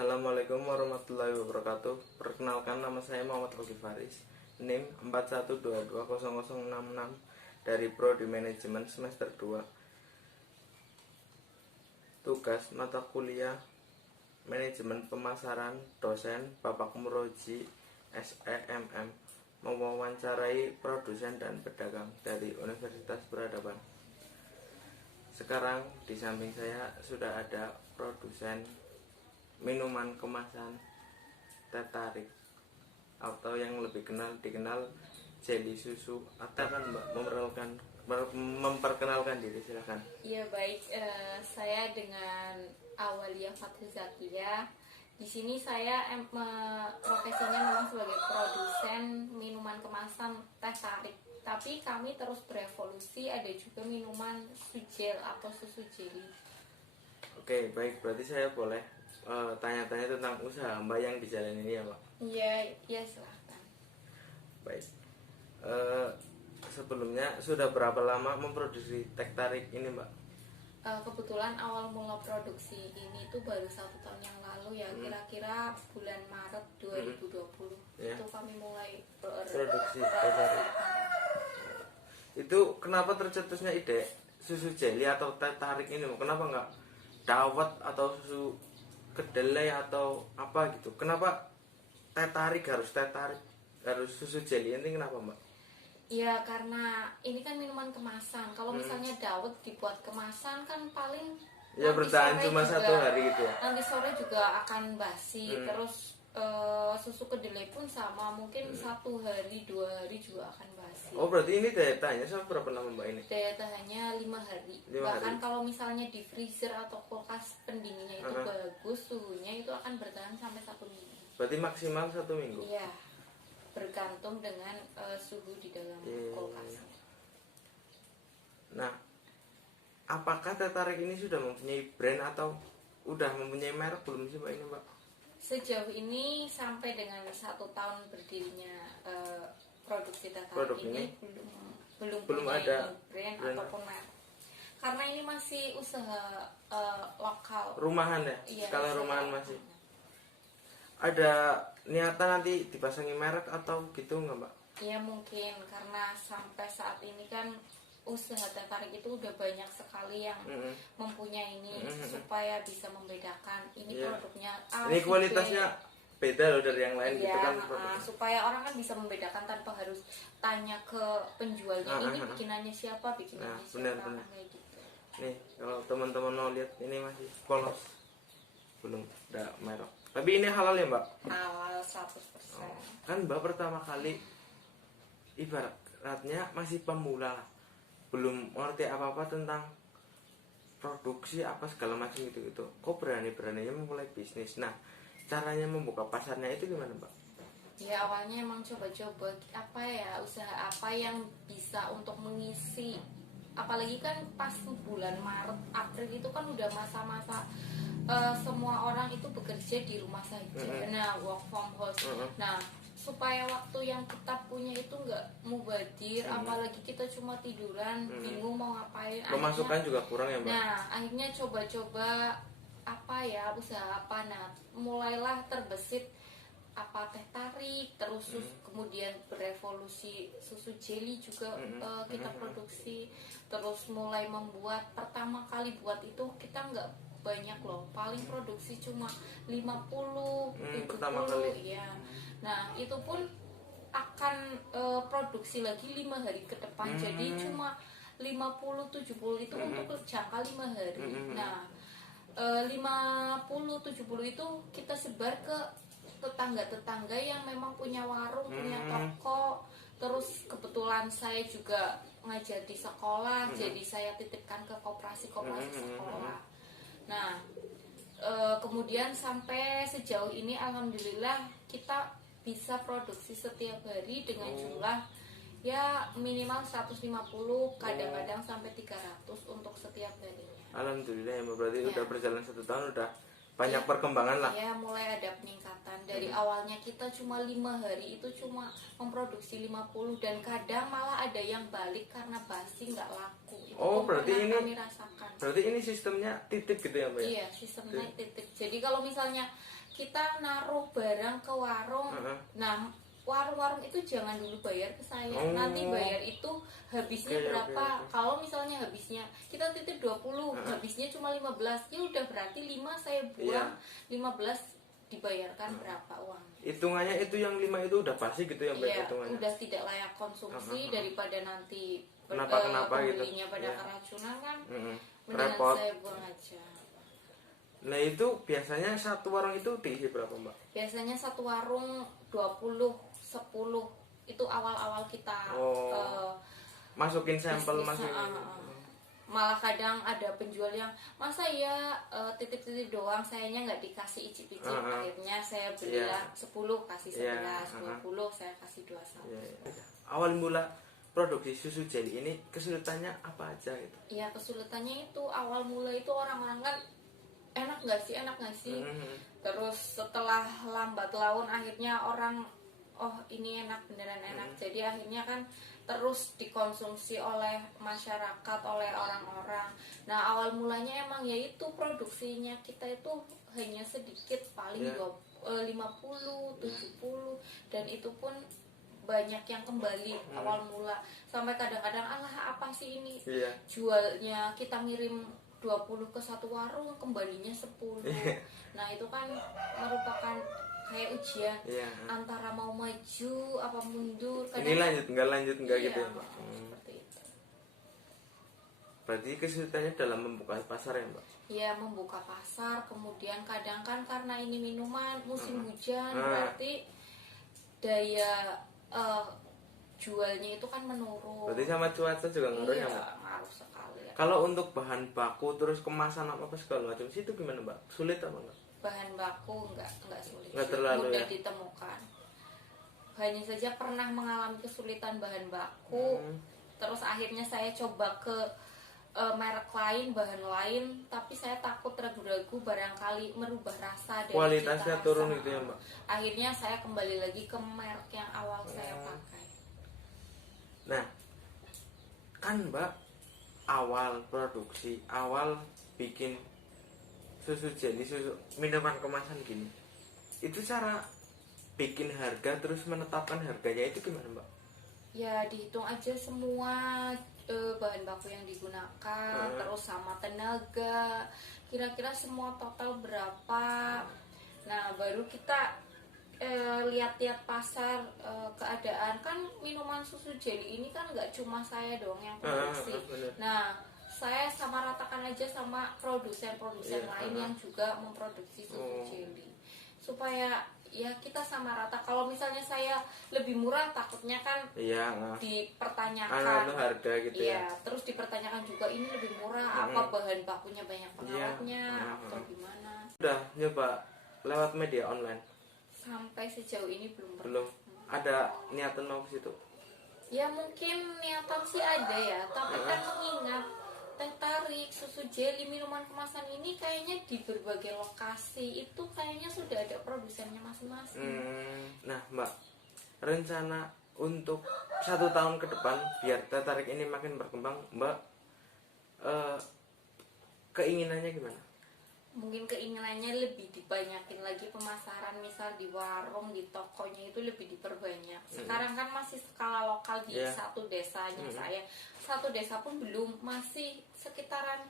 Assalamualaikum warahmatullahi wabarakatuh. Perkenalkan, nama saya Muhammad Ogi Faris, NIM 41220066 dari Prodi Manajemen semester 2. Tugas mata kuliah Manajemen Pemasaran, dosen Bapak Muroji SEMM, mewawancarai produsen dan pedagang dari Universitas Peradaban. Sekarang di samping saya sudah ada produsen minuman kemasan teh tarik atau yang lebih dikenal jelly susu. Akan Mbak memperkenalkan diri, silakan. Iya baik, saya dengan Awalia Fathul Zakia. Di sini saya profesinya memang sebagai produsen minuman kemasan teh tarik. Tapi kami terus berevolusi, ada juga minuman sujel atau susu jelly. Oke, baik, berarti saya boleh tanya-tanya tentang usaha Mbak yang dijalani ini ya Mbak? Iya silahkan. Baik, sebelumnya sudah berapa lama memproduksi teh tarik ini Mbak? Kebetulan awal mula produksi ini tuh baru 1 tahun yang lalu ya, kira-kira bulan Maret 2020 Ya. itu kami mulai Produksi teh tarik. Itu kenapa tercetusnya ide susu jelly atau teh tarik ini Mbak? Kenapa nggak dawet atau susu kedelai atau apa gitu? Kenapa teh tarik harus susu jelly ini, kenapa Mbak? Ya karena ini kan minuman kemasan. Kalau misalnya dawet dibuat kemasan kan paling Ya nanti bertahan sore cuma juga- 1 hari gitu ya. Nanti sore juga akan basi. Terus susu kedelai pun sama, mungkin 1 hari 2 hari juga akan basi. Oh, berarti ini daya tahannya sampai berapa lama Mbak ini? Daya tahannya 5 hari. 5 Bahkan hari. kalau misalnya di freezer atau kulkas pendinginnya itu bagus, suhunya itu akan bertahan sampai 1 minggu. Berarti maksimal 1 minggu. Iya, bergantung dengan suhu di dalam kulkasnya. Nah, apakah teh tarik ini sudah mempunyai brand atau udah mempunyai merek belum sih Mbak ini Mbak? Sejauh ini sampai dengan 1 tahun berdirinya produksi teh tarik Produk ini belum belum punya ada brand brand. ataupun merek. Karena ini masih usaha lokal. Rumahan ya? Iya, Skala usaha rumahan lokal. masih. Ada niatan nanti dipasangi merek atau gitu nggak Mbak? Ya mungkin karena sampai saat ini kan usaha teh tarik itu udah banyak sekali yang mempunyai ini supaya bisa membedakan ini Iya. produknya A, Ini si B. kualitasnya beda loh dari yang lain gitu Iya, kan produknya. supaya orang kan bisa membedakan tanpa harus tanya ke penjualnya ini bikinannya siapa, bikinannya Nah, siapa, benar. kayak gitu. Nih, kalau teman-teman mau lihat ini masih polos. Belum ada merek. Tapi ini halal ya Mbak? Halal 100%. Kan Mbak pertama kali ibaratnya masih pemula lah. Belum ngerti apa-apa tentang produksi apa segala macam gitu. Kok berani-beraninya memulai bisnis. Nah, caranya membuka pasarnya itu gimana Mbak? Ya awalnya emang coba-coba apa ya, usaha apa yang bisa untuk mengisi, apalagi kan pas bulan Maret April itu kan udah masa-masa semua orang itu bekerja di rumah saja. Nah, work from home. Nah, supaya waktu yang kita punya itu nggak mubadir, apalagi kita cuma tiduran, bingung mau ngapain. Pemasukan juga kurang ya Mbak? Nah, akhirnya coba-coba apa ya, usaha apa. Nah, mulailah terbesit apa teh tarik, terus kemudian berevolusi susu jelly juga kita produksi, terus mulai membuat. Pertama kali buat itu kita nggak banyak loh, paling produksi cuma 50, 70 pertama kali. ya. Nah, itu pun akan produksi lagi 5 hari ke depan. Jadi cuma 50, 70 itu untuk jangka 5 hari. Nah, 50, 70 itu kita sebar ke tetangga-tetangga yang memang punya warung, punya toko. Terus kebetulan saya juga ngajar di sekolah, jadi saya titipkan ke koperasi-koperasi sekolah. Nah, kemudian sampai sejauh ini alhamdulillah kita bisa produksi setiap hari dengan jumlah ya minimal 150, kadang-kadang sampai 300 untuk setiap harinya. Alhamdulillah ya Mbak, berarti Ya. udah berjalan 1 tahun, udah banyak perkembangan lah. Ya mulai ada peningkatan. Dari awalnya kita cuma 5 hari itu cuma memproduksi 50, dan kadang malah ada yang balik karena basi nggak laku. Itu Oh, pun berarti pernah ini- kami rasakan. Berarti ini sistemnya titip gitu ya Mbak ya? Iya, sistemnya titik. Jadi kalau misalnya kita naruh barang ke warung. Nah, warung-warung itu jangan dulu bayar ke saya. Nanti bayar itu habisnya berapa. Kalau misalnya habisnya kita titip 20, habisnya cuma 15, ya udah berarti 5 saya buang, 15 dibayarkan berapa uang. Hitungannya itu yang 5 itu udah pasti gitu ya Mbak, Iya, hitungannya. udah tidak layak konsumsi daripada nanti Kenapa gitu. pembelinya pada keracunan kan. Mendingan Repot. saya buang aja. Nah itu biasanya satu warung itu diisi berapa Mbak? Biasanya satu warung 20, 10 itu awal-awal kita Masukin sampel, bisnis. Malah kadang ada penjual yang masa ya titip-titip doang, sayanya nggak dikasih icip-icip. Akhirnya saya belilah 10 kasih 11, 20 saya kasih 21. Awal mula produksi susu jelly ini kesulitannya apa aja gitu? Ya kesulitannya itu awal mula itu orang-orang kan enak nggak sih. Terus setelah lambat laun akhirnya orang oh ini enak, beneran enak. Jadi akhirnya kan terus dikonsumsi oleh masyarakat, oleh orang-orang. Nah awal mulanya emang yaitu produksinya kita itu hanya sedikit, paling 50, 70, dan itu pun banyak yang kembali awal mula. Sampai kadang-kadang alah apa sih ini, jualnya kita ngirim 20 ke satu warung, kembalinya 10. Nah itu kan merupakan kayak ujian antara mau maju apa mundur. Ini lanjut enggak gitu ya Mbak? Seperti itu. Berarti kesulitannya dalam membuka pasar ya Mbak? Ya membuka pasar, kemudian kadang kan karena ini minuman musim hujan, berarti daya jualnya itu kan menurun. Berarti sama cuaca juga ngaruh ya Mbak? Ngaruh sekali ya. Kalau untuk bahan baku terus kemasan apa segala macam itu gimana Mbak? Sulit apa enggak? Bahan baku enggak sulit, Enggak terlalu mudah ditemukan. Hanya saja pernah mengalami kesulitan bahan baku, terus akhirnya saya coba ke merek lain, bahan lain, tapi saya takut ragu-ragu barangkali merubah rasa dari kualitasnya cita turun rasa. gitu ya Mbak? Akhirnya saya kembali lagi ke merek yang awal saya pakai. Nah kan Mbak awal produksi, awal bikin susu jelly, susu minuman kemasan gini, itu cara bikin harga terus menetapkan harganya itu gimana Mbak? Ya dihitung aja semua bahan baku yang digunakan, terus sama tenaga, kira-kira semua total berapa. Nah baru kita lihat-lihat pasar, keadaan. Kan minuman susu jelly ini kan nggak cuma saya doang yang produksi. Nah saya sama ratakan aja sama produsen-produsen lain yang juga memproduksi susu jelly, supaya ya kita sama rata. Kalau misalnya saya lebih murah, takutnya kan dipertanyakan harga gitu ya. Terus dipertanyakan juga ini lebih murah, apa bahan bakunya banyak pengawetnya atau gimana. Udah nyoba lewat media online? Sampai sejauh ini belum. Ada niatan mau ke situ? Ya mungkin niatan sih ada ya, tapi kan mengingat teh tarik, susu jelly, minuman kemasan ini kayaknya di berbagai lokasi itu kayaknya sudah ada produsennya masing-masing. Nah Mbak, rencana untuk 1 tahun ke depan biar teh tarik ini makin berkembang, Mbak keinginannya gimana? Mungkin keinginannya lebih dibanyakin lagi pemasaran, misal di warung, di tokonya itu lebih diperbanyak. Sekarang kan masih skala lokal di satu desanya saya. Satu desa pun belum, masih sekitaran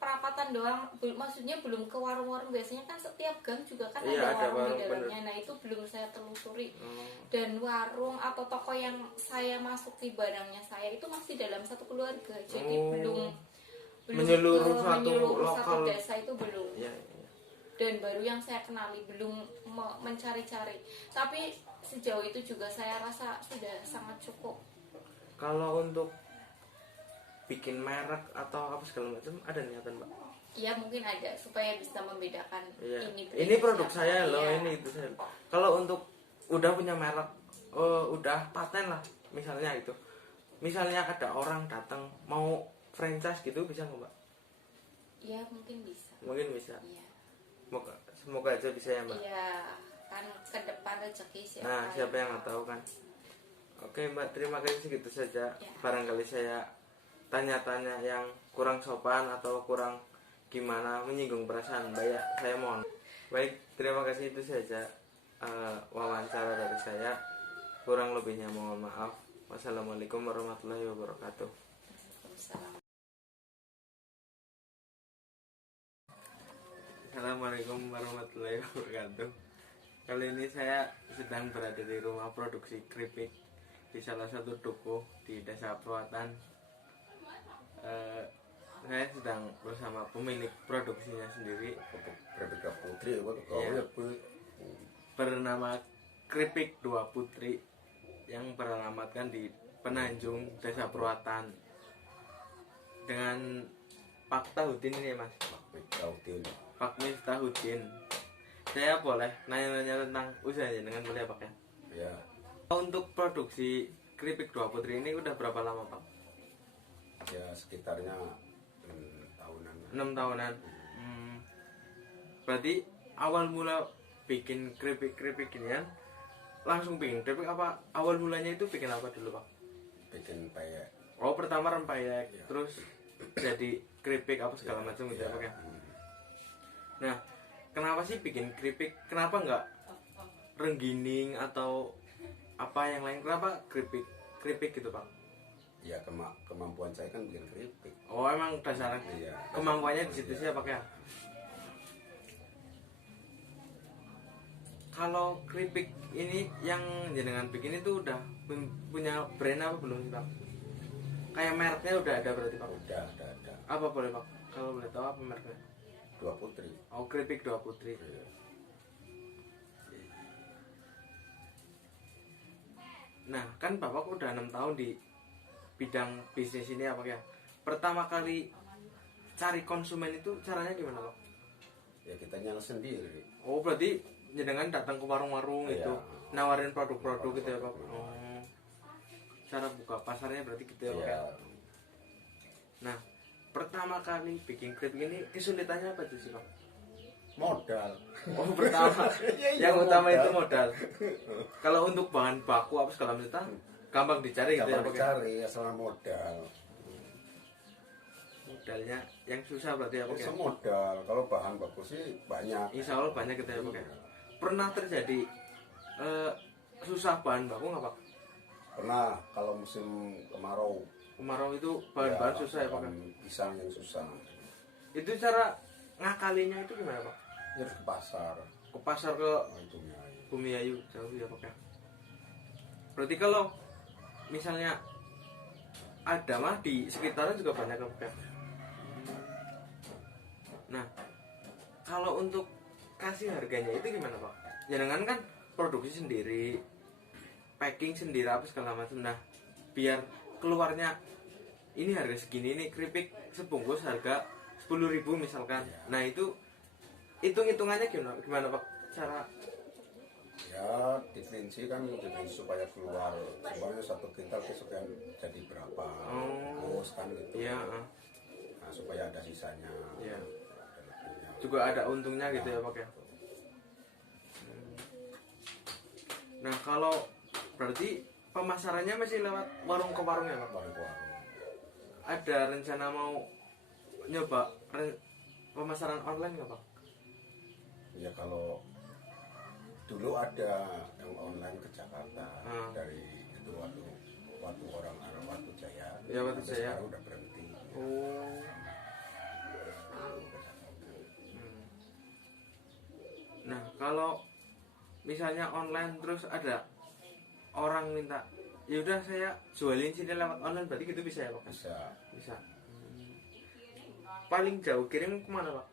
perapatan doang. Maksudnya belum ke warung-warung. Biasanya kan setiap gang juga kan ada warung di dalamnya. Nah itu belum saya telusuri. Dan warung atau toko yang saya masuki barangnya saya itu masih dalam satu keluarga. Jadi belum menyeluruh satu desa itu belum. Dan baru yang saya kenali, belum mencari-cari. Tapi sejauh itu juga saya rasa sudah sangat cukup. Kalau untuk bikin merek atau apa segala macam ada niatan Mbak? Ya mungkin ada, supaya bisa membedakan ini produk saya loh, ini itu saya. Kalau untuk udah punya merek, udah paten lah misalnya gitu. Misalnya ada orang datang mau franchise gitu, bisa nggak Mbak? Ya mungkin bisa. Mungkin bisa. Iya. Semoga aja bisa ya Mbak. Iya, kan ke depan rezeki siapa. Nah siapa yang nggak tahu kan. Oke Mbak, terima kasih segitu saja. Barangkali saya tanya-tanya yang kurang sopan atau kurang gimana, menyinggung perasaan Mbak ya, saya mohon. Baik. terima kasih, itu saja wawancara dari saya. Kurang lebihnya mohon maaf. Wassalamualaikum warahmatullahi wabarakatuh. Waalaikumsalam. Assalamualaikum warahmatullahi wabarakatuh. Kali ini saya sedang berada di rumah produksi keripik di salah satu toko di Desa Purwatan. Saya sedang bersama pemilik produksinya sendiri, Keripik Putri, Iya. Bernama Keripik Dua Putri, yang beralamatkan di Penanjung, Desa Purwatan, dengan Pak Tahudin ini ya Mas, Pak Miftahudin. Saya boleh nanya-nanya tentang usahanya dengan boleh Pak ya? Ya, Untuk produksi Keripik Dua Putri ini udah berapa lama Pak? ya sekitarnya 6 tahunan. 6 tahunan. Berarti awal mula bikin keripik ini kan langsung bikin keripik apa? Awal mulanya itu bikin apa dulu Pak? Bikin peyek. Oh, pertama rempeyek, Ya. terus jadi keripik apa segala macam gitu ya Pak ya? Nah, kenapa sih bikin keripik? Kenapa nggak renggining atau apa yang lain? Kenapa keripik gitu Pak? Ya kemampuan saya kan bikin keripik. Oh, emang dasarnya Iya. kemampuannya di situ sih ya Pak ya? Kalau keripik ini yang jenengan bikin itu udah punya brand apa belum sih Pak? Kayak mereknya udah ada berarti Pak? Ada. Apa boleh Pak? Kalau boleh tahu apa mereknya? Dua Putri. Oh, Keripik Dua Putri. Iya. Nah, kan Bapak udah 6 tahun di bidang bisnis ini apa ya? Pertama kali cari konsumen itu caranya gimana Pak? Ya kita nyala sendiri. Oh, berarti jenengan datang ke warung-warung Iya. itu nawarin produk-produk gitu ya Pak? Oh. Cara buka pasarnya berarti gitu ya Pak? Ya, Nah, pertama kali bikin keripik ini kesulitannya apa tuh sih Pak? modal. Oh, pertama Iya, yang utama modal. itu modal. Kalau untuk bahan baku apa segala macam gampang dicari gitu ya Gampang Pak? dicari asal modal. Modalnya yang susah berarti ya Pak? Bisa modal. Kalau bahan bagus sih banyak. Insya Allah banyak gitu ya Pak? Pernah terjadi susah bahan baku nggak Pak? Pernah kalau musim kemarau. Kemarau itu bahan-bahan susah ya Pak? bahan pisang yang susah. Itu cara ngakalinya itu gimana Pak? Harus ke pasar. Ke pasar ke Nah, itu ya. Bumiayu jauh ya Pak? Berarti kalau misalnya ada mah di sekitaran juga banyak ya Pak? Nah, kalau untuk kasih harganya itu gimana Pak? Jangan kan produksi sendiri, packing sendiri apa segala macam. Nah, biar keluarnya ini harga segini nih, keripik sebungkus harga 10.000 misalkan. Nah, itu hitung-hitungannya gimana Pak? Cara Ya definisi kan definisi supaya keluar semuanya 1 kintal itu sekian jadi berapa bos kan gitu. Iya, Nah supaya ada sisanya. iya. Ada lebihnya. Juga ada untungnya gitu ya Pak ya. Nah, kalau berarti pemasarannya masih lewat warung ke warung ya Pak? Warung-warung. Ada rencana mau nyoba pemasaran online nggak Pak? Ya kalau dulu ada yang online ke Jakarta dari itu waktu orang Arab Watu Jaya. Ya, Watu Sampai Jaya. sekarang udah berhenti. Oh. Nah, kalau misalnya online terus ada orang minta, ya udah saya jualin sini lewat online, berarti gitu bisa ya Pak? Bisa. Bisa. Paling jauh kirim kemana Pak?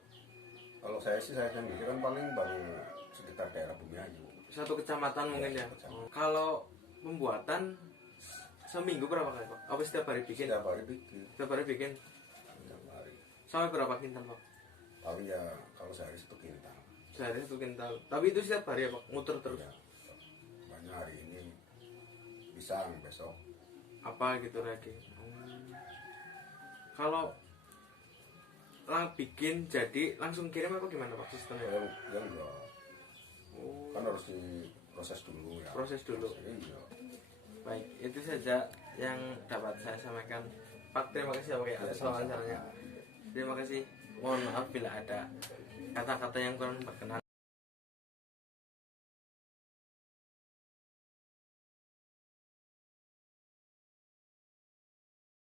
Kalau saya sih saya sendiri kan paling baru sekitar daerah Bumiayu. Satu kecamatan mungkin ya. satu kecamatan. Kalau pembuatan seminggu berapa kali Pak? Apa setiap hari bikin? Setiap hari bikin. Setiap hari bikin. Setiap hari. Sampai berapa kintal Pak? Paling ya kalau sehari 1 kintal. Sehari 1 kintal. Tapi itu setiap hari ya Pak? Muter terus. Ya, banyak hari ini pisang, besok Apa gitu lagi. Kalau bikin jadi langsung kirim apa gimana Pak sistemnya? yang enggak. Oh, Kan harus diproses dulu ya. proses dulu. Iya. Baik, itu saja yang dapat saya sampaikan. Pak, terima kasih ya Pak ya, atas wawancaranya. Terima kasih. Mohon maaf bila ada kata-kata yang kurang berkenan.